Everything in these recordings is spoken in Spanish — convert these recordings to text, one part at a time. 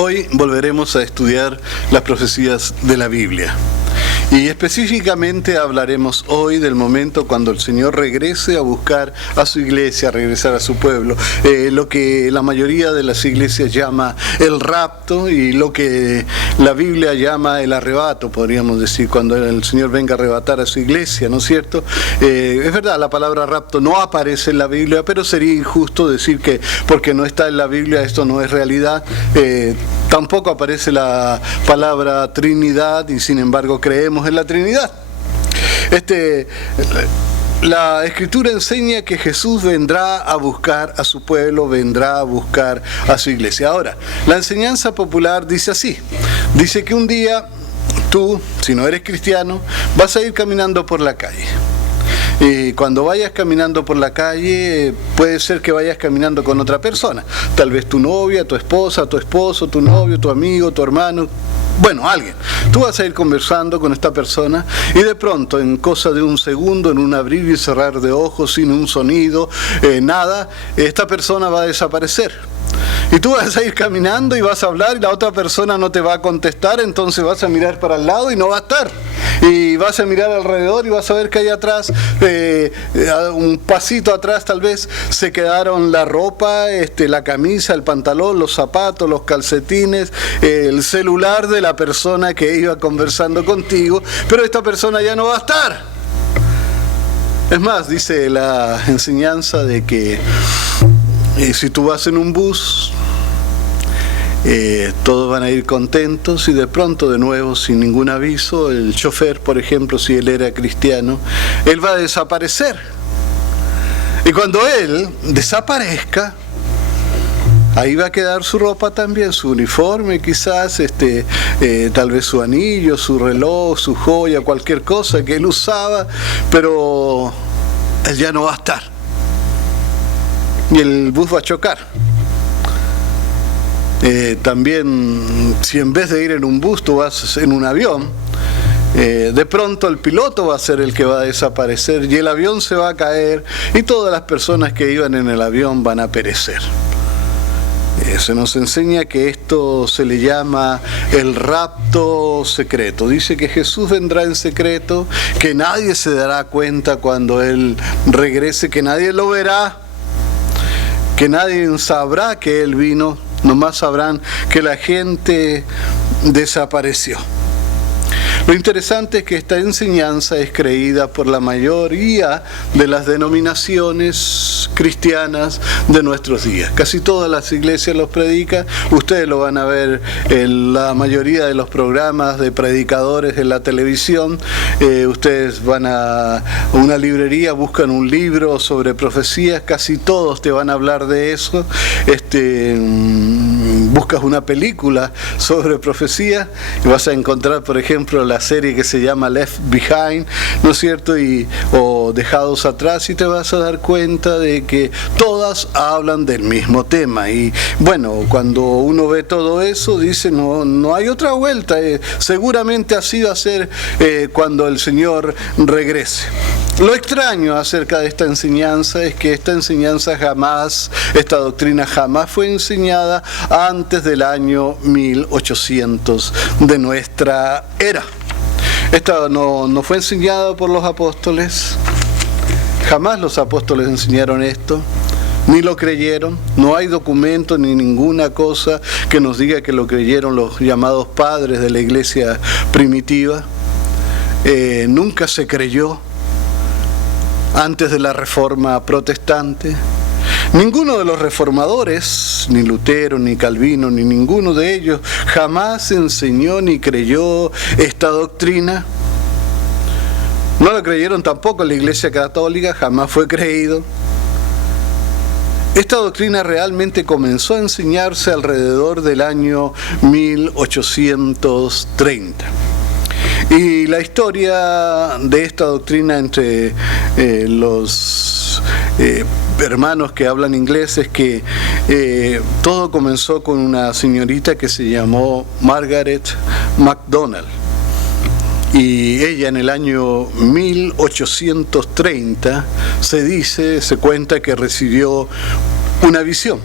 Hoy volveremos a estudiar las profecías de la Biblia. Y específicamente hablaremos hoy del momento cuando el Señor regrese a buscar a su iglesia, a regresar a su pueblo. Lo que la mayoría de las iglesias llama el rapto y lo que la Biblia llama el arrebato, podríamos decir, cuando el Señor venga a arrebatar a su iglesia, ¿no es cierto? Es verdad, la palabra rapto no aparece en la Biblia, pero sería injusto decir que porque no está en la Biblia esto no es realidad. Tampoco aparece la palabra Trinidad y sin embargo creemos en la Trinidad. La Escritura enseña que Jesús vendrá a buscar a su pueblo, vendrá a buscar a su iglesia. Ahora, la enseñanza popular dice así, dice que un día tú, si no eres cristiano, vas a ir caminando por la calle. Y cuando vayas caminando por la calle, puede ser que vayas caminando con otra persona. Tal vez tu novia, tu esposa, tu esposo, tu novio, tu amigo, tu hermano. Bueno, alguien. Tú vas a ir conversando con esta persona y de pronto, en cosa de un segundo, en un abrir y cerrar de ojos, sin un sonido, nada, esta persona va a desaparecer. Y tú vas a ir caminando y vas a hablar y la otra persona no te va a contestar, entonces vas a mirar para el lado y no va a estar. Y vas a mirar alrededor y vas a ver que hay atrás, un pasito atrás tal vez, se quedaron la ropa, la camisa, el pantalón, los zapatos, los calcetines, el celular de la persona que iba conversando contigo, pero esta persona ya no va a estar. Es más, dice la enseñanza de que si tú vas en un bus, todos van a ir contentos y de pronto, de nuevo, sin ningún aviso, el chofer, por ejemplo, si él era cristiano, él va a desaparecer. Y cuando él desaparezca, ahí va a quedar su ropa también, su uniforme quizás, tal vez su anillo, su reloj, su joya, cualquier cosa que él usaba, pero él ya no va a estar. Y el bus va a chocar. También, si en vez de ir en un bus tú vas en un avión, de pronto el piloto va a ser el que va a desaparecer y el avión se va a caer y todas las personas que iban en el avión van a perecer. Se nos enseña que esto se le llama el rapto secreto. Dice que Jesús vendrá en secreto, que nadie se dará cuenta cuando Él regrese, que nadie lo verá, que nadie sabrá que Él vino, nomás sabrán que la gente desapareció. Lo interesante es que esta enseñanza es creída por la mayoría de las denominaciones cristianas de nuestros días. Casi todas las iglesias los predican. Ustedes lo van a ver en la mayoría de los programas de predicadores en la televisión. Ustedes van a una librería, buscan un libro sobre profecías, casi todos te van a hablar de eso. Buscas una película sobre profecía y vas a encontrar, por ejemplo, la serie que se llama Left Behind, ¿no es cierto? O Dejados Atrás, y te vas a dar cuenta de que todas hablan del mismo tema. Y bueno, cuando uno ve todo eso, dice, no hay otra vuelta, seguramente así va a ser cuando el Señor regrese. Lo extraño acerca de esta enseñanza es que esta doctrina jamás fue enseñada antes del año 1800 de nuestra era. Esta no fue enseñada por los apóstoles, jamás los apóstoles enseñaron esto, ni lo creyeron, no hay documento ni ninguna cosa que nos diga que lo creyeron los llamados padres de la iglesia primitiva. Nunca se creyó antes de la Reforma Protestante. Ninguno de los reformadores, ni Lutero, ni Calvino, ni ninguno de ellos, jamás enseñó ni creyó esta doctrina. No lo creyeron tampoco en la Iglesia Católica, jamás fue creído. Esta doctrina realmente comenzó a enseñarse alrededor del año 1830. Y la historia de esta doctrina entre los hermanos que hablan inglés es que todo comenzó con una señorita que se llamó Margaret MacDonald. Y ella en el año 1830 se cuenta que recibió una visión.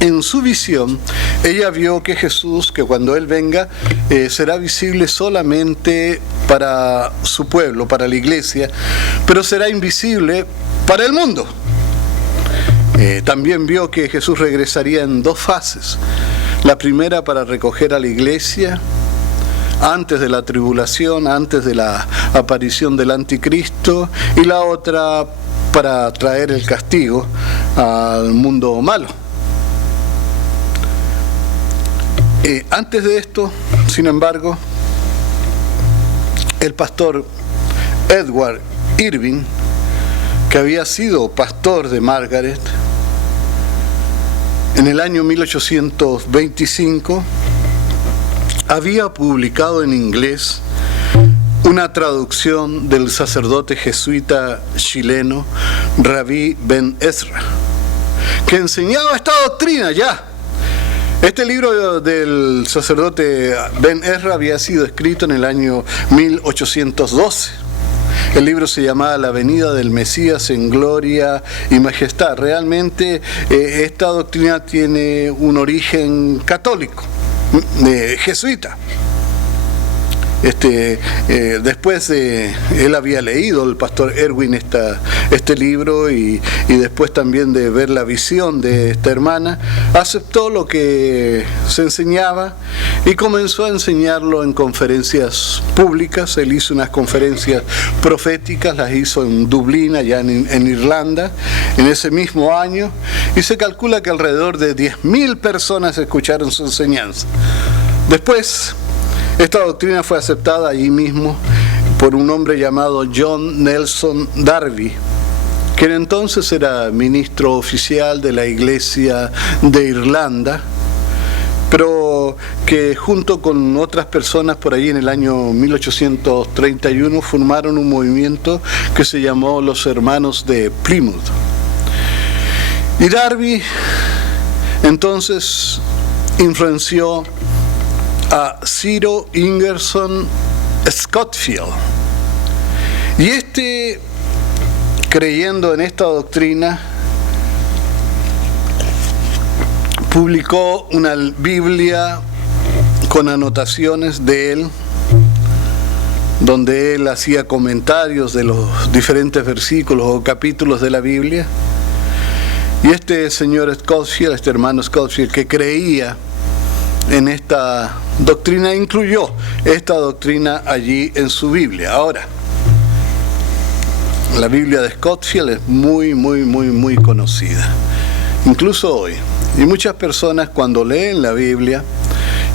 en su visión, ella vio que Jesús, que cuando Él venga, será visible solamente para su pueblo, para la iglesia, pero será invisible para el mundo. También vio que Jesús regresaría en 2 fases. La primera para recoger a la iglesia antes de la tribulación, antes de la aparición del anticristo, y la otra para traer el castigo al mundo malo. Antes de esto, sin embargo, el pastor Edward Irving, que había sido pastor de Margaret, en el año 1825, había publicado en inglés una traducción del sacerdote jesuita chileno Rabí Ben Ezra, que enseñaba esta doctrina ya. Este libro del sacerdote Ben Ezra había sido escrito en el año 1812. El libro se llamaba La venida del Mesías en gloria y majestad. Realmente esta doctrina tiene un origen católico, jesuita. Después él había leído, el pastor Erwin, este libro, y después también de ver la visión de esta hermana, aceptó lo que se enseñaba y comenzó a enseñarlo en conferencias públicas. Él hizo unas conferencias proféticas, las hizo en Dublín, allá en Irlanda, en ese mismo año, y se calcula que alrededor de 10.000 personas escucharon su enseñanza. Después, esta doctrina fue aceptada allí mismo por un hombre llamado John Nelson Darby, quien entonces era ministro oficial de la Iglesia de Irlanda, pero que junto con otras personas por allí en el año 1831 formaron un movimiento que se llamó los Hermanos de Plymouth. Y Darby entonces influenció a Ciro Ingerson Scottfield, y creyendo en esta doctrina, publicó una Biblia con anotaciones de él, donde él hacía comentarios de los diferentes versículos o capítulos de la Biblia. Y este señor Scottfield, este hermano Scottfield, que creía en esta doctrina, incluyó esta doctrina allí en su Biblia. Ahora, la Biblia de Scottfield es muy conocida, incluso hoy. Y muchas personas, cuando leen la Biblia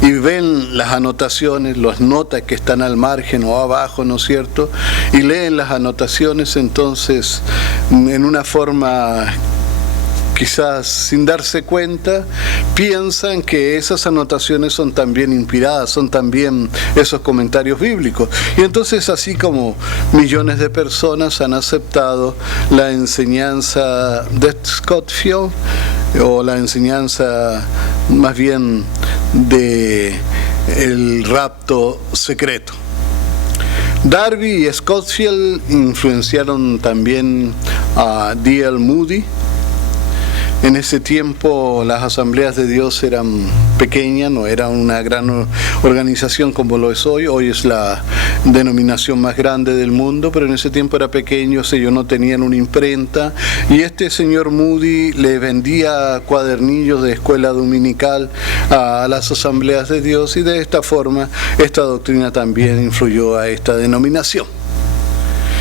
y ven las anotaciones, las notas que están al margen o abajo, ¿no es cierto?, y leen las anotaciones, entonces, en una forma quizás sin darse cuenta, piensan que esas anotaciones son también inspiradas, son también esos comentarios bíblicos. Y entonces, así como millones de personas han aceptado la enseñanza de Scottfield, o la enseñanza más bien de el rapto secreto. Darby y Scottfield influenciaron también a D.L. Moody. En ese tiempo las Asambleas de Dios eran pequeñas, no era una gran organización como lo es hoy. Hoy es la denominación más grande del mundo, pero en ese tiempo era pequeño, ellos no tenían una imprenta, y este señor Moody le vendía cuadernillos de escuela dominical a las Asambleas de Dios, y de esta forma esta doctrina también influyó a esta denominación.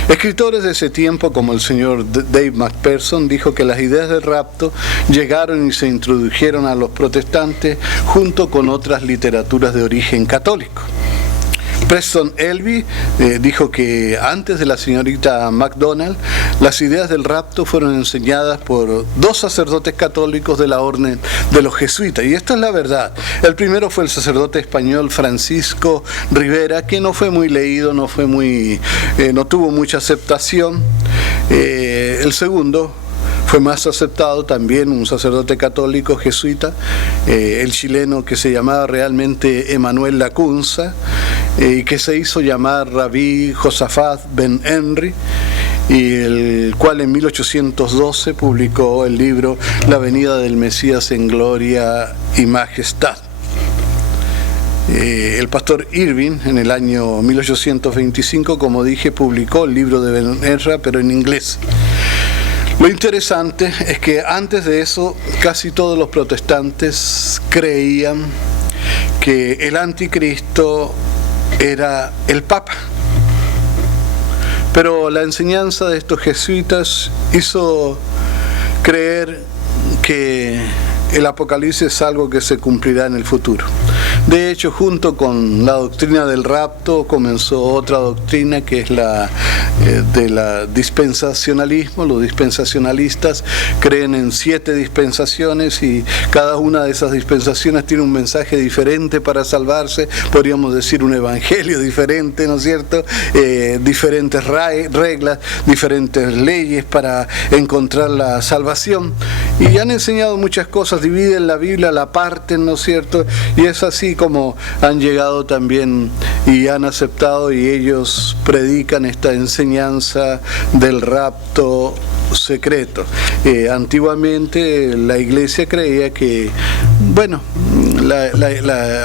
Escritores de ese tiempo, como el señor Dave McPherson, dijo que las ideas del rapto llegaron y se introdujeron a los protestantes junto con otras literaturas de origen católico. Preston Elby dijo que antes de la señorita MacDonald, las ideas del rapto fueron enseñadas por 2 sacerdotes católicos de la orden de los jesuitas, y esta es la verdad. El primero fue el sacerdote español Francisco Rivera, que no fue muy leído, no tuvo mucha aceptación. El segundo fue más aceptado, también un sacerdote católico jesuita, el chileno, que se llamaba realmente Emanuel Lacunza, y que se hizo llamar Rabí Josafat Ben Henry, y el cual en 1812 publicó el libro La venida del Mesías en gloria y majestad. El pastor Irving, en el año 1825, como dije, publicó el libro de Ben Ezra, pero en inglés. Lo interesante es que antes de eso, casi todos los protestantes creían que el anticristo era el Papa. Pero la enseñanza de estos jesuitas hizo creer que el Apocalipsis es algo que se cumplirá en el futuro. De hecho, junto con la doctrina del rapto, comenzó otra doctrina que es la de la dispensacionalismo. Los dispensacionalistas creen en 7 dispensaciones y cada una de esas dispensaciones tiene un mensaje diferente para salvarse. Podríamos decir un evangelio diferente, ¿no es cierto? Diferentes reglas, diferentes leyes para encontrar la salvación. Y han enseñado muchas cosas, dividen la Biblia, la parten, ¿no es cierto? Y es así como han llegado también y han aceptado, y ellos predican esta enseñanza del rapto secreto. Antiguamente la iglesia creía que, bueno,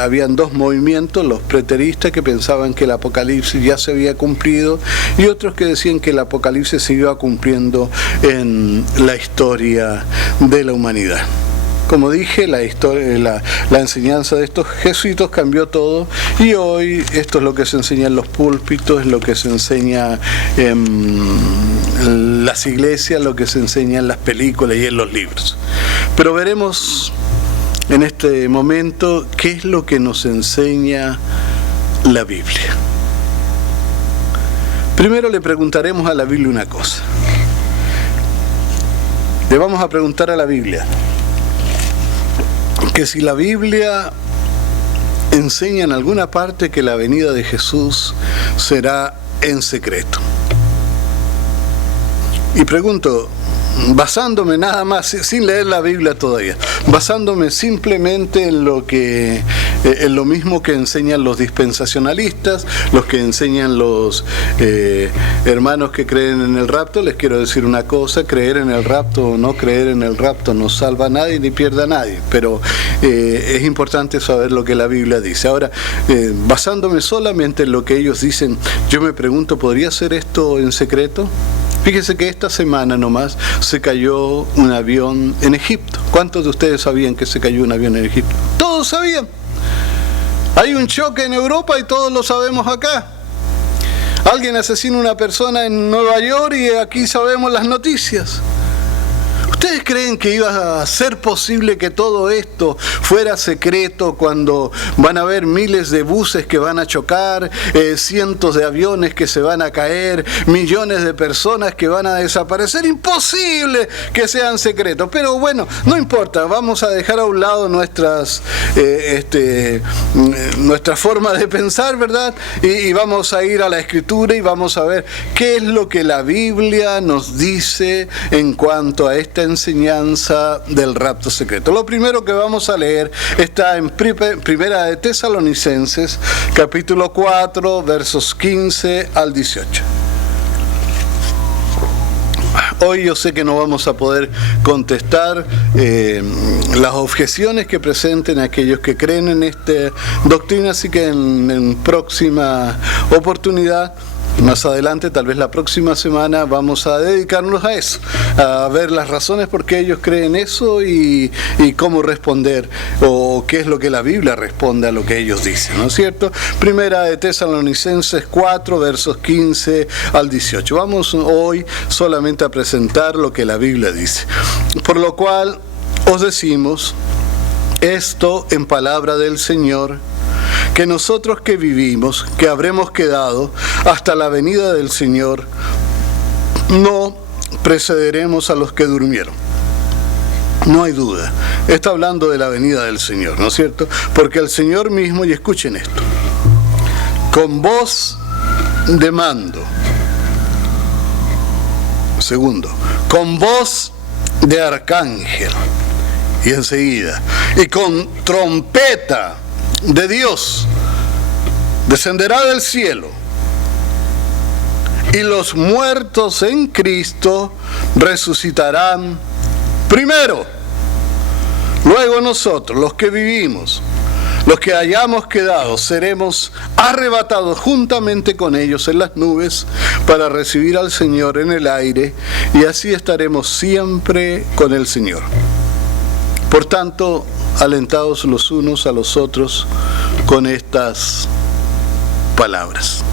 habían 2 movimientos: los preteristas, que pensaban que el Apocalipsis ya se había cumplido, y otros que decían que el Apocalipsis se iba cumpliendo en la historia de la humanidad. Como dije, la enseñanza de estos jesuitas cambió todo, y hoy esto es lo que se enseña en los púlpitos, es lo que se enseña en las iglesias, lo que se enseña en las películas y en los libros. Pero veremos en este momento qué es lo que nos enseña la Biblia. Primero le preguntaremos a la Biblia una cosa. Le vamos a preguntar a la Biblia que si la Biblia enseña en alguna parte que la venida de Jesús será en secreto. Y pregunto, basándome nada más, sin leer la Biblia todavía, basándome simplemente en lo mismo que enseñan los dispensacionalistas, los que enseñan los hermanos que creen en el rapto, les quiero decir una cosa: creer en el rapto o no creer en el rapto no salva a nadie ni pierde a nadie, pero es importante saber lo que la Biblia dice. Ahora, basándome solamente en lo que ellos dicen, yo me pregunto, ¿podría ser esto en secreto? Fíjese que esta semana nomás se cayó un avión en Egipto. ¿Cuántos de ustedes sabían que se cayó un avión en Egipto? Todos sabían. Hay un choque en Europa y todos lo sabemos acá. Alguien asesina a una persona en Nueva York y aquí sabemos las noticias. ¿Ustedes creen que iba a ser posible que todo esto fuera secreto cuando van a haber miles de buses que van a chocar, cientos de aviones que se van a caer, millones de personas que van a desaparecer? Imposible que sean secretos. Pero bueno, no importa, vamos a dejar a un lado nuestra forma de pensar, ¿verdad? Y vamos a ir a la Escritura y vamos a ver qué es lo que la Biblia nos dice en cuanto a esta enseñanza del rapto secreto. Lo primero que vamos a leer está en Primera de Tesalonicenses, capítulo 4, versos 15 al 18. Hoy yo sé que no vamos a poder contestar las objeciones que presenten aquellos que creen en esta doctrina, así que en próxima oportunidad, más adelante, tal vez la próxima semana, vamos a dedicarnos a eso, a ver las razones por qué ellos creen eso y cómo responder, o qué es lo que la Biblia responde a lo que ellos dicen, ¿no es cierto? Primera de Tesalonicenses 4, versos 15 al 18. Vamos hoy solamente a presentar lo que la Biblia dice. Por lo cual os decimos esto en palabra del Señor, que nosotros que vivimos, que habremos quedado hasta la venida del Señor, no precederemos a los que durmieron. No hay duda, está hablando de la venida del Señor, ¿no es cierto? Porque el Señor mismo, y escuchen esto, con voz de mando. Segundo, con voz de arcángel. Y enseguida, y con trompeta de Dios, descenderá del cielo, y los muertos en Cristo resucitarán primero. Luego nosotros, los que vivimos, los que hayamos quedado, seremos arrebatados juntamente con ellos en las nubes para recibir al Señor en el aire, y así estaremos siempre con el Señor. Por tanto, alentados los unos a los otros con estas palabras.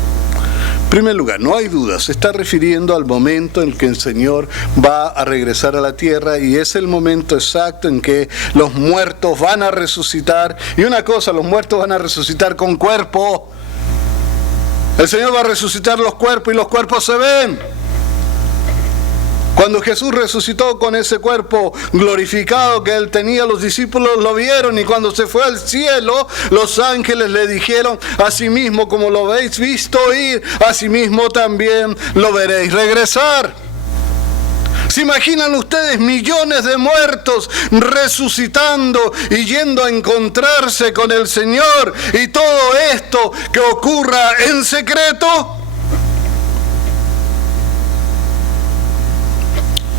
En primer lugar, no hay duda, se está refiriendo al momento en que el Señor va a regresar a la tierra, y es el momento exacto en que los muertos van a resucitar. Y una cosa, los muertos van a resucitar con cuerpo. El Señor va a resucitar los cuerpos y los cuerpos se ven. Cuando Jesús resucitó con ese cuerpo glorificado que Él tenía, los discípulos lo vieron, y cuando se fue al cielo, los ángeles le dijeron: asimismo como lo habéis visto ir, asimismo también lo veréis regresar. ¿Se imaginan ustedes millones de muertos resucitando y yendo a encontrarse con el Señor, y todo esto que ocurra en secreto?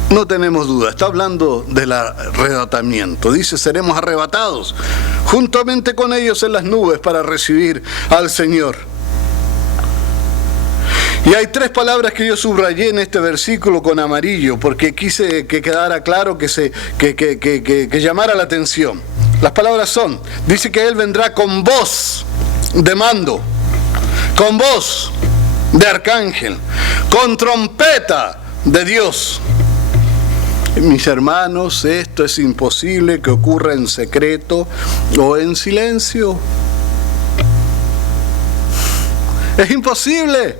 No tenemos duda, está hablando del arrebatamiento. Dice: seremos arrebatados juntamente con ellos en las nubes para recibir al Señor. Y hay tres palabras que yo subrayé en este versículo con amarillo, porque quise que quedara claro, que llamara la atención. Las palabras son: dice que Él vendrá con voz de mando, con voz de arcángel, con trompeta de Dios. Mis hermanos, esto es imposible que ocurra en secreto o en silencio. Es imposible.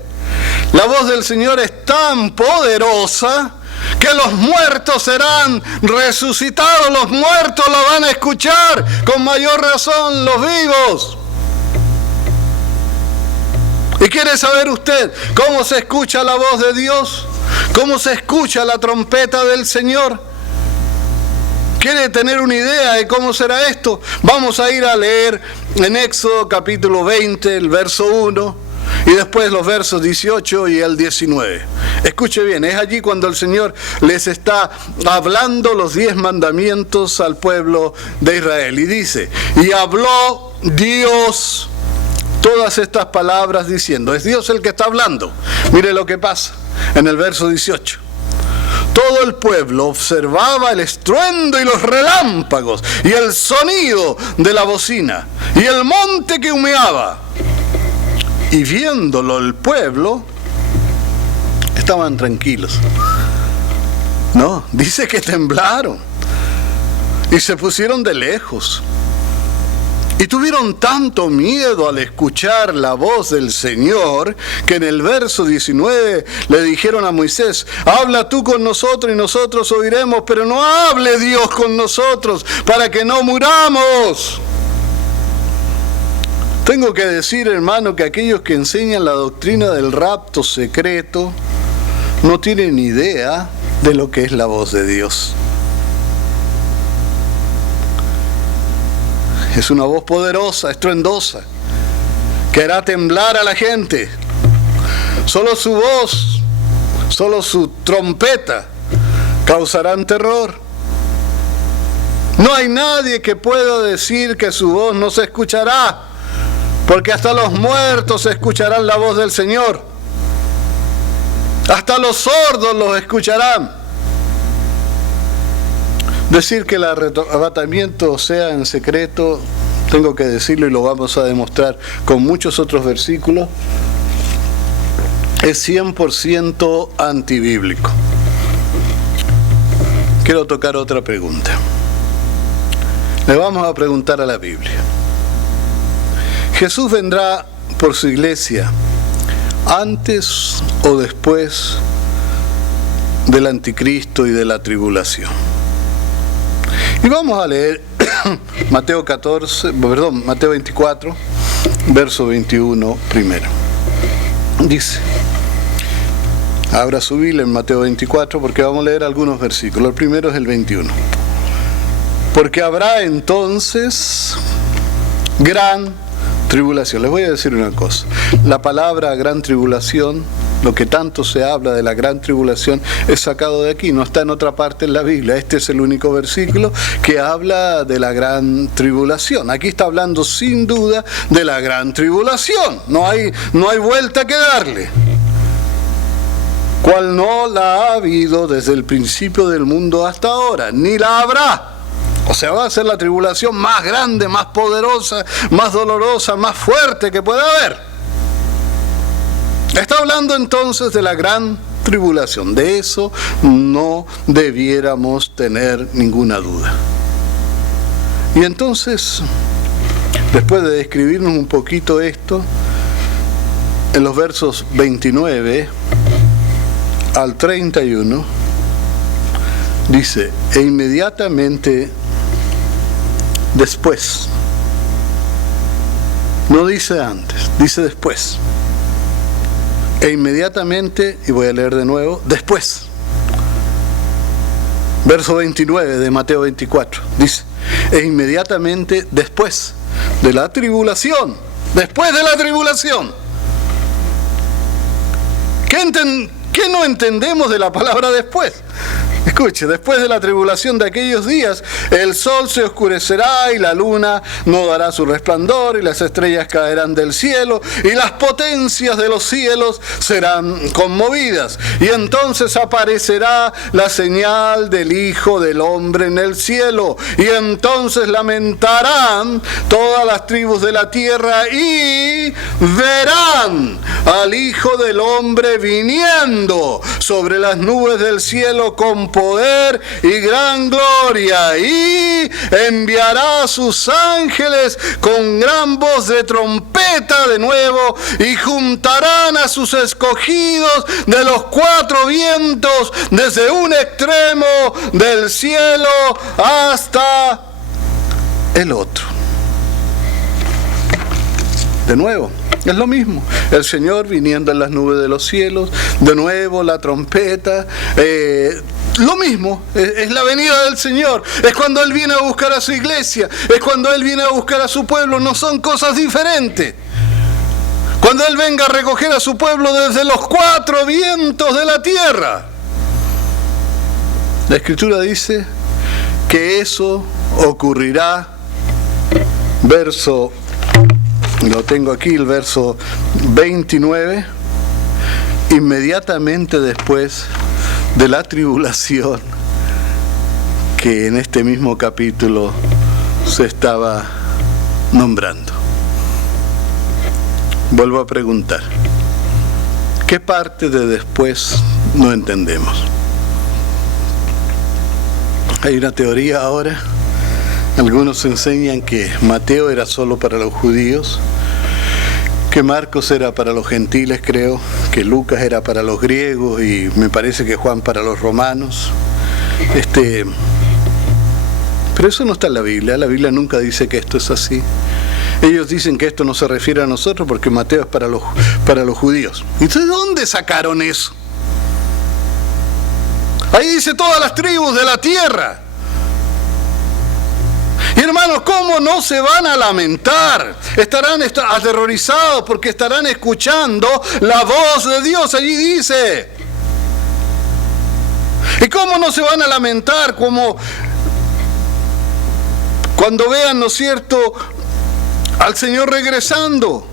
La voz del Señor es tan poderosa que los muertos serán resucitados. Los muertos lo van a escuchar, con mayor razón los vivos. ¿Y quiere saber usted cómo se escucha la voz de Dios? ¿Cómo se escucha la trompeta del Señor? ¿Quiere tener una idea de cómo será esto? Vamos a ir a leer en Éxodo capítulo 20, el verso 1, y después los versos 18 y el 19. Escuche bien, es allí cuando el Señor les está hablando los 10 mandamientos al pueblo de Israel. Y dice: y habló Dios todas estas palabras diciendo. Es Dios el que está hablando. Mire lo que pasa en el verso 18. Todo el pueblo observaba el estruendo y los relámpagos y el sonido de la bocina y el monte que humeaba. Y viéndolo el pueblo, estaban tranquilos. No, dice que temblaron y se pusieron de lejos. Y tuvieron tanto miedo al escuchar la voz del Señor, que en el verso 19 le dijeron a Moisés: habla tú con nosotros y nosotros oiremos, pero no hable Dios con nosotros para que no muramos. Tengo que decir, hermano, que aquellos que enseñan la doctrina del rapto secreto no tienen idea de lo que es la voz de Dios. Es una voz poderosa, estruendosa, que hará temblar a la gente. Solo su voz, solo su trompeta causarán terror. No hay nadie que pueda decir que su voz no se escuchará, porque hasta los muertos escucharán la voz del Señor. Hasta los sordos los escucharán. Decir que el arrebatamiento sea en secreto, tengo que decirlo y lo vamos a demostrar con muchos otros versículos, es 100% antibíblico. Quiero tocar otra pregunta. Le vamos a preguntar a la Biblia: ¿Jesús vendrá por su iglesia antes o después del anticristo y de la tribulación? Y vamos a leer Mateo 24, verso 21 primero. Dice, abra su Biblia en Mateo 24 porque vamos a leer algunos versículos. El primero es el 21. Porque habrá entonces gran tribulación. Les voy a decir una cosa. La palabra gran tribulación lo que tanto se habla de la gran tribulación, es sacado de aquí, no está en otra parte en la Biblia. Este es el único versículo que habla de la gran tribulación. Aquí está hablando sin duda de la gran tribulación. No hay vuelta que darle. Cual no la ha habido desde el principio del mundo hasta ahora, ni la habrá. O sea, va a ser la tribulación más grande, más poderosa, más dolorosa, más fuerte que pueda haber. Está hablando entonces de la gran tribulación. De eso no debiéramos tener ninguna duda. Y entonces, después de describirnos un poquito esto, en los versos 29 al 31, dice, e inmediatamente después, no dice antes, dice después. E inmediatamente, y voy a leer de nuevo, después. Verso 29 de Mateo 24, dice, e inmediatamente después de la tribulación, después de la tribulación. ¿Qué no entendemos de la palabra después? Escuche, después de la tribulación de aquellos días, el sol se oscurecerá y la luna no dará su resplandor y las estrellas caerán del cielo y las potencias de los cielos serán conmovidas. Y entonces aparecerá la señal del Hijo del Hombre en el cielo. Y entonces lamentarán todas las tribus de la tierra y verán al Hijo del Hombre viniendo sobre las nubes del cielo con poder y gran gloria, y enviará a sus ángeles con gran voz de trompeta de nuevo, y juntarán a sus escogidos de los cuatro vientos, desde un extremo del cielo hasta el otro. De nuevo, es lo mismo. El Señor viniendo en las nubes de los cielos, de nuevo la trompeta, lo mismo, es la venida del Señor, es cuando Él viene a buscar a su iglesia, es cuando Él viene a buscar a su pueblo, no son cosas diferentes. Cuando Él venga a recoger a su pueblo desde los cuatro vientos de la tierra. La Escritura dice que eso ocurrirá, lo tengo aquí, el verso 29, inmediatamente después de la tribulación que en este mismo capítulo se estaba nombrando. Vuelvo a preguntar, ¿qué parte de después no entendemos? Hay una teoría ahora, algunos enseñan que Mateo era solo para los judíos, que Marcos era para los gentiles, creo, que Lucas era para los griegos y me parece que Juan para los romanos. Pero eso no está en la Biblia nunca dice que esto es así. Ellos dicen que esto no se refiere a nosotros porque Mateo es para los judíos. ¿Y de dónde sacaron eso? Ahí dice todas las tribus de la tierra. Y hermanos, ¿cómo no se van a lamentar? Estarán aterrorizados porque estarán escuchando la voz de Dios, allí dice. ¿Y cómo no se van a lamentar como cuando vean, ¿no es cierto?, al Señor regresando?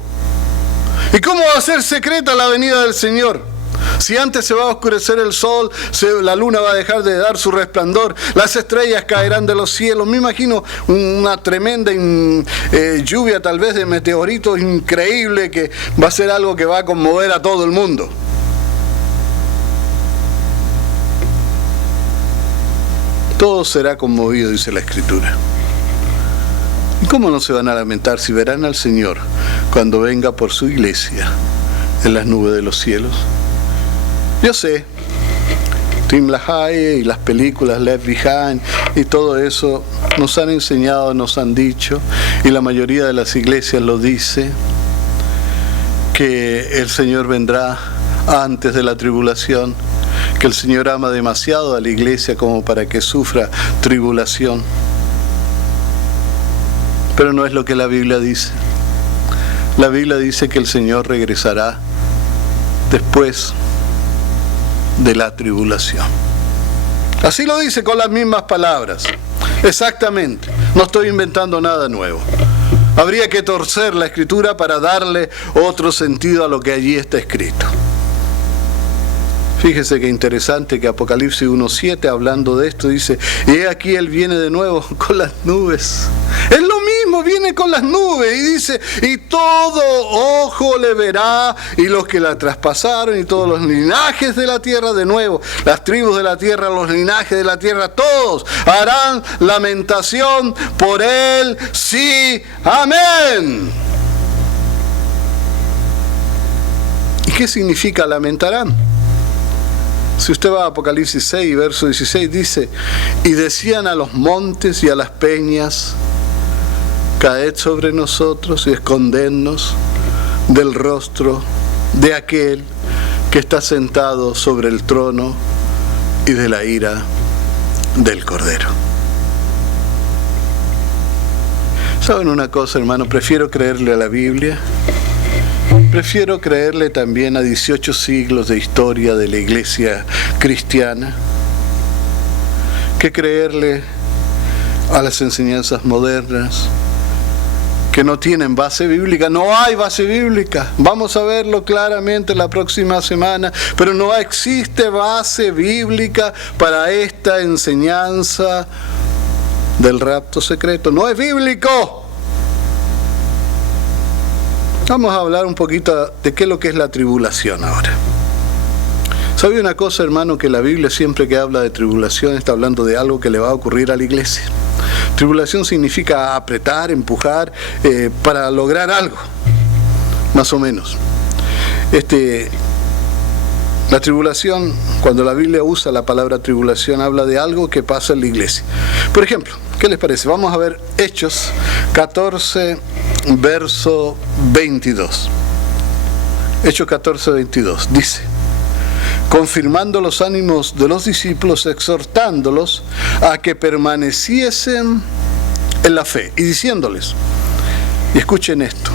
¿Y cómo va a ser secreta la venida del Señor? Si antes se va a oscurecer el sol, la luna va a dejar de dar su resplandor, las estrellas caerán de los cielos. Me imagino una tremenda lluvia tal vez de meteoritos increíble que va a ser algo que va a conmover a todo el mundo. Todo será conmovido, dice la Escritura. ¿Y cómo no se van a lamentar si verán al Señor cuando venga por su iglesia en las nubes de los cielos? Yo sé, Tim LaHaye y las películas Left Behind y todo eso nos han enseñado, nos han dicho, y la mayoría de las iglesias lo dice, que el Señor vendrá antes de la tribulación, que el Señor ama demasiado a la iglesia como para que sufra tribulación. Pero no es lo que la Biblia dice. La Biblia dice que el Señor regresará después de la tribulación. Así lo dice con las mismas palabras. Exactamente. No estoy inventando nada nuevo. Habría que torcer la Escritura para darle otro sentido a lo que allí está escrito. Fíjese qué interesante que Apocalipsis 1:7, hablando de esto, dice: y he aquí Él viene de nuevo con las nubes. Es lo mismo, viene con las nubes, y dice: y todo ojo le verá, y los que la traspasaron, y todos los linajes de la tierra, de nuevo, las tribus de la tierra, los linajes de la tierra, todos harán lamentación por Él. Sí, amén. ¿Y qué significa lamentarán? Si usted va a Apocalipsis 6, verso 16, dice: y decían a los montes y a las peñas: caed sobre nosotros y escondednos del rostro de aquel que está sentado sobre el trono y de la ira del Cordero. ¿Saben una cosa, hermano? Prefiero creerle a la Biblia. Prefiero creerle también a 18 siglos de historia de la iglesia cristiana que creerle a las enseñanzas modernas que no tienen base bíblica. No hay base bíblica. Vamos a verlo claramente la próxima semana, pero no existe base bíblica para esta enseñanza del rapto secreto. No es bíblico. Vamos a hablar un poquito de qué es lo que es la tribulación ahora. ¿Sabe una cosa, hermano? Que la Biblia siempre que habla de tribulación está hablando de algo que le va a ocurrir a la iglesia. Tribulación significa apretar, empujar, para lograr algo, más o menos. La tribulación, cuando la Biblia usa la palabra tribulación, habla de algo que pasa en la iglesia. Por ejemplo, ¿qué les parece? Vamos a ver Hechos 14, verso 22. Hechos 14, 22. Dice: confirmando los ánimos de los discípulos, exhortándolos a que permaneciesen en la fe, y diciéndoles, y escuchen esto,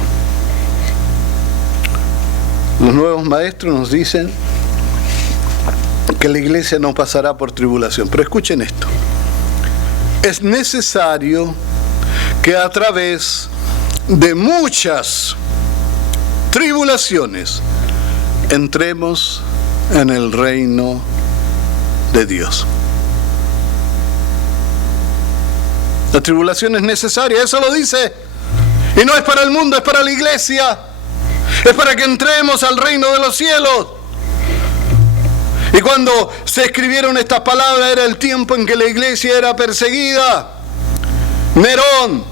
los nuevos maestros nos dicen que la iglesia no pasará por tribulación, pero escuchen esto: es necesario que a través de muchas tribulaciones entremos en el reino de Dios. La tribulación es necesaria, eso lo dice, y no es para el mundo, es para la iglesia, es para que entremos al reino de los cielos. Y cuando se escribieron estas palabras era el tiempo en que la iglesia era perseguida. Nerón,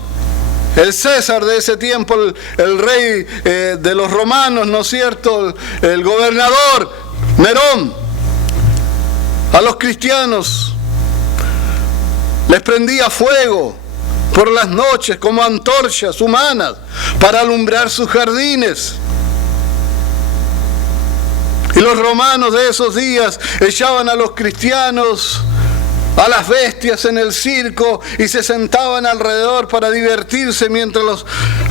el César de ese tiempo, el rey de los romanos, ¿no es cierto? El gobernador Nerón, a los cristianos les prendía fuego por las noches como antorchas humanas para alumbrar sus jardines. Y los romanos de esos días echaban a los cristianos, a las bestias en el circo, y se sentaban alrededor para divertirse mientras los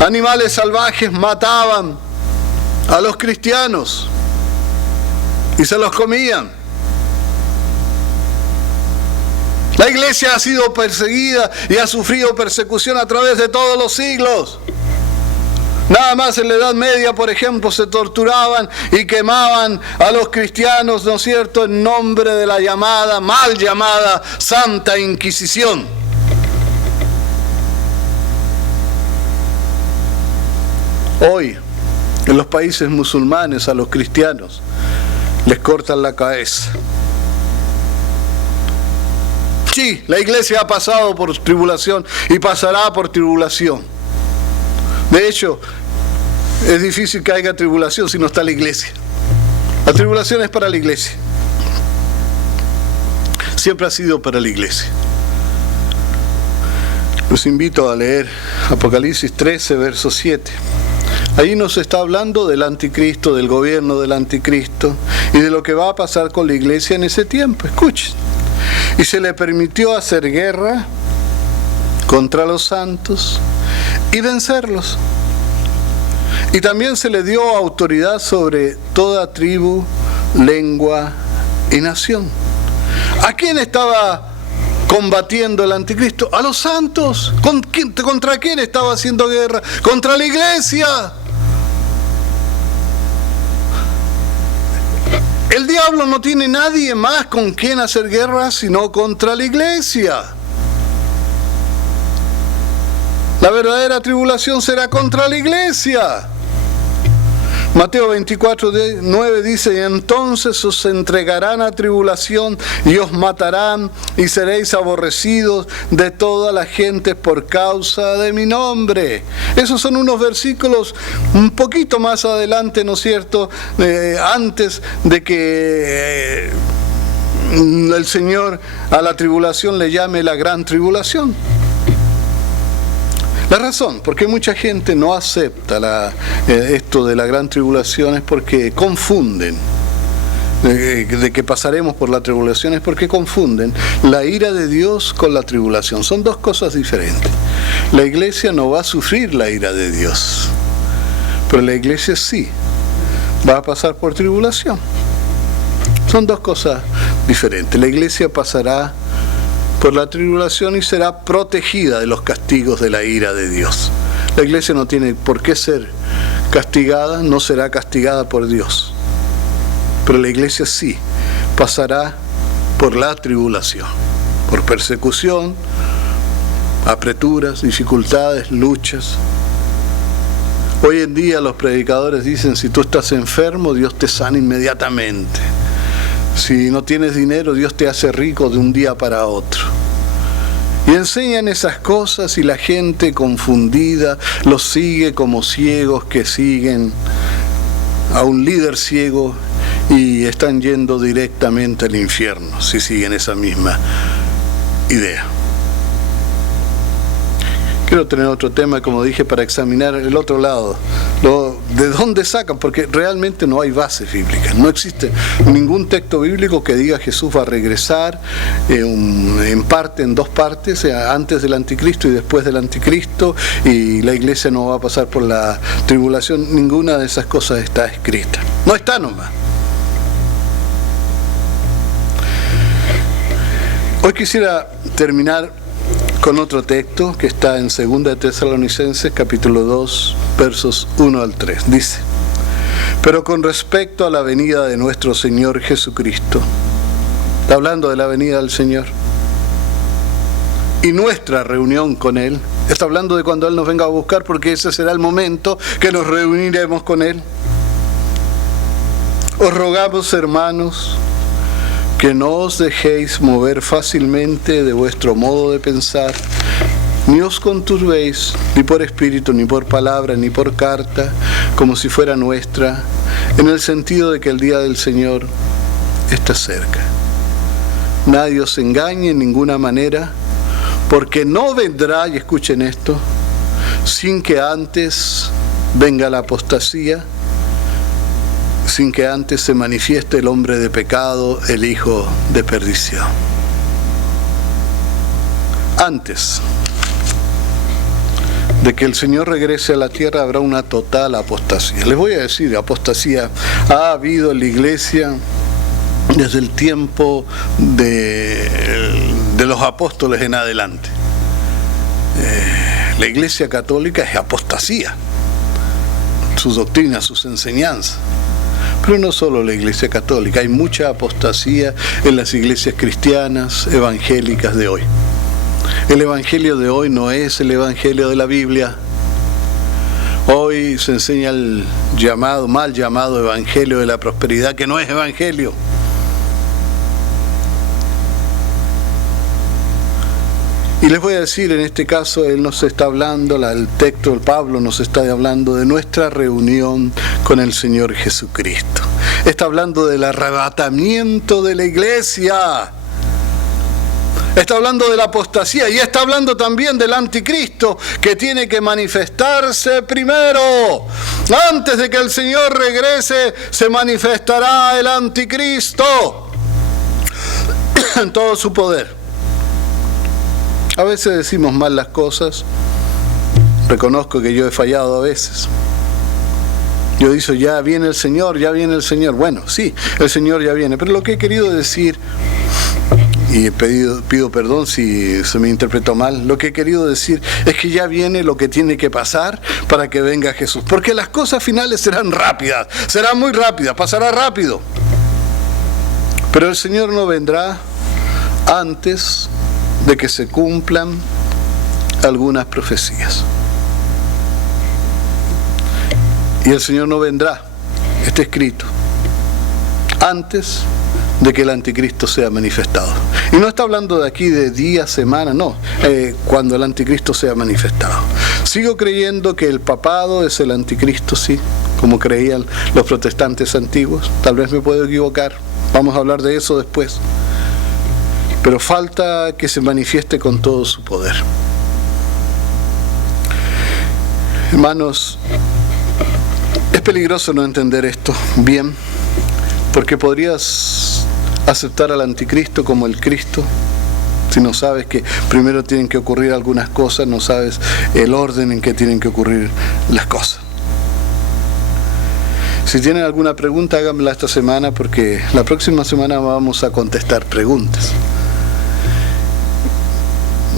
animales salvajes mataban a los cristianos y se los comían. La iglesia ha sido perseguida y ha sufrido persecución a través de todos los siglos. Nada más en la Edad Media, por ejemplo, se torturaban y quemaban a los cristianos, ¿no es cierto?, en nombre de la llamada, mal llamada, Santa Inquisición. Hoy, en los países musulmanes, a los cristianos les cortan la cabeza. Sí, la iglesia ha pasado por tribulación y pasará por tribulación. De hecho, es difícil que haya tribulación si no está la iglesia. La tribulación es para la iglesia. Siempre ha sido para la iglesia. Los invito a leer Apocalipsis 13, verso 7. Ahí nos está hablando del anticristo, del gobierno del anticristo y de lo que va a pasar con la iglesia en ese tiempo. Escuchen. Y se le permitió hacer guerra contra los santos y vencerlos. Y también se le dio autoridad sobre toda tribu, lengua y nación. ¿A quién estaba combatiendo el anticristo? A los santos. ¿Contra quién estaba haciendo guerra? Contra la iglesia. El diablo no tiene nadie más con quien hacer guerra sino contra la iglesia. La verdadera tribulación será contra la iglesia. Mateo 24:9 dice: y entonces os entregarán a tribulación y os matarán y seréis aborrecidos de toda la gente por causa de mi nombre. Esos son unos versículos un poquito más adelante, ¿no es cierto? Antes de que el Señor a la tribulación le llame la gran tribulación. La razón por qué mucha gente no acepta esto de la gran tribulación es porque confunden, de que pasaremos por la tribulación es porque confunden la ira de Dios con la tribulación. Son dos cosas diferentes. La iglesia no va a sufrir la ira de Dios, pero la iglesia sí va a pasar por tribulación. Son dos cosas diferentes. La iglesia pasará por la tribulación y será protegida de los castigos de la ira de Dios. La iglesia no tiene por qué ser castigada, no será castigada por Dios. Pero la iglesia sí pasará por la tribulación, por persecución, apreturas, dificultades, luchas. Hoy en día los predicadores dicen: si tú estás enfermo, Dios te sana inmediatamente. Si no tienes dinero, Dios te hace rico de un día para otro. Y enseñan esas cosas y la gente confundida los sigue como ciegos que siguen a un líder ciego y están yendo directamente al infierno si siguen esa misma idea. Quiero tener otro tema, como dije, para examinar el otro lado. ¿De dónde sacan? Porque realmente no hay bases bíblicas. No existe ningún texto bíblico que diga Jesús va a regresar en dos partes, antes del anticristo y después del anticristo, y la iglesia no va a pasar por la tribulación. Ninguna de esas cosas está escrita. No está nomás. Hoy quisiera terminar con otro texto que está en 2 de Tesalonicenses, capítulo 2, versos 1 al 3. Dice: pero con respecto a la venida de nuestro Señor Jesucristo, está hablando de la venida del Señor, y nuestra reunión con Él, está hablando de cuando Él nos venga a buscar, porque ese será el momento que nos reuniremos con Él. Os rogamos, hermanos, que no os dejéis mover fácilmente de vuestro modo de pensar, ni os conturbéis, ni por espíritu, ni por palabra, ni por carta, como si fuera nuestra, en el sentido de que el día del Señor está cerca. Nadie os engañe en ninguna manera, porque no vendrá, y escuchen esto, sin que antes venga la apostasía, sin que antes se manifieste el hombre de pecado, el hijo de perdición. Antes de que el Señor regrese a la tierra habrá una total apostasía. Les voy a decir, apostasía ha habido en la iglesia desde el tiempo de los apóstoles en adelante. La iglesia católica es apostasía, sus doctrinas, sus enseñanzas. Pero no solo la iglesia católica, hay mucha apostasía en las iglesias cristianas, evangélicas de hoy. El evangelio de hoy no es el evangelio de la Biblia. Hoy se enseña el mal llamado evangelio de la prosperidad, que no es evangelio. Y les voy a decir, en este caso, él nos está hablando, el texto del Pablo nos está hablando de nuestra reunión con el Señor Jesucristo. Está hablando del arrebatamiento de la iglesia. Está hablando de la apostasía y está hablando también del anticristo, que tiene que manifestarse primero. Antes de que el Señor regrese, se manifestará el anticristo en todo su poder. A veces decimos mal las cosas, reconozco que yo he fallado a veces, Yo digo, ya viene el Señor, ya viene el Señor. Bueno, sí, el Señor ya viene. Pero lo que he querido decir, y pido perdón si se me interpretó mal, lo que he querido decir es que ya viene lo que tiene que pasar para que venga Jesús. Porque las cosas finales serán rápidas, serán muy rápidas, pasará rápido. Pero el Señor no vendrá antes de que se cumplan algunas profecías. Y el Señor no vendrá, está escrito, antes de que el anticristo sea manifestado. Y no está hablando de aquí de días, semanas, no, cuando el anticristo sea manifestado. Sigo creyendo que el papado es el anticristo, sí, como creían los protestantes antiguos. Tal vez me puedo equivocar, vamos a hablar de eso después. Pero falta que se manifieste con todo su poder. Hermanos, es peligroso no entender esto bien, porque podrías aceptar al anticristo como el Cristo si no sabes que primero tienen que ocurrir algunas cosas, no sabes el orden en que tienen que ocurrir las cosas. Si tienen alguna pregunta, háganmela esta semana, porque la próxima semana vamos a contestar preguntas.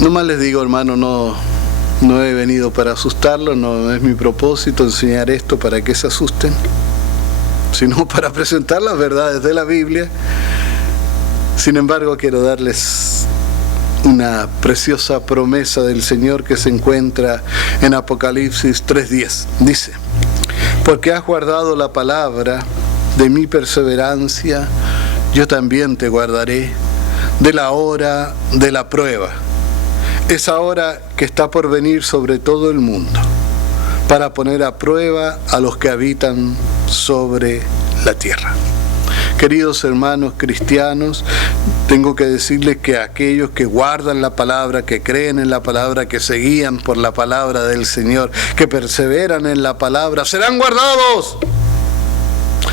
Nomás les digo, hermano, no he venido para asustarlos, no es mi propósito enseñar esto para que se asusten, sino para presentar las verdades de la Biblia. Sin embargo, quiero darles una preciosa promesa del Señor que se encuentra en Apocalipsis 3:10. Dice: porque has guardado la palabra de mi perseverancia, yo también te guardaré de la hora de la prueba, esa hora que está por venir sobre todo el mundo, para poner a prueba a los que habitan sobre la tierra. Queridos hermanos cristianos, tengo que decirles que aquellos que guardan la palabra, que creen en la palabra, que se guían por la palabra del Señor, que perseveran en la palabra, serán guardados.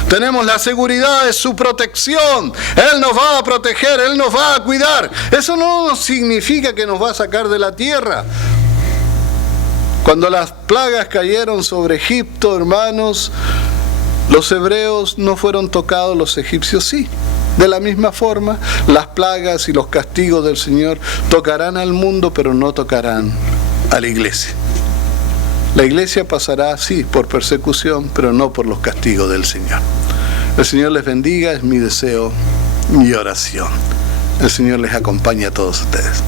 Tenemos la seguridad de su protección. Él nos va a proteger, Él nos va a cuidar. Eso no significa que nos va a sacar de la tierra. Cuando las plagas cayeron sobre Egipto, hermanos, los hebreos no fueron tocados, los egipcios sí. De la misma forma, las plagas y los castigos del Señor tocarán al mundo, pero no tocarán a la iglesia. La iglesia pasará, sí, por persecución, pero no por los castigos del Señor. El Señor les bendiga, es mi deseo, mi oración. El Señor les acompañe a todos ustedes.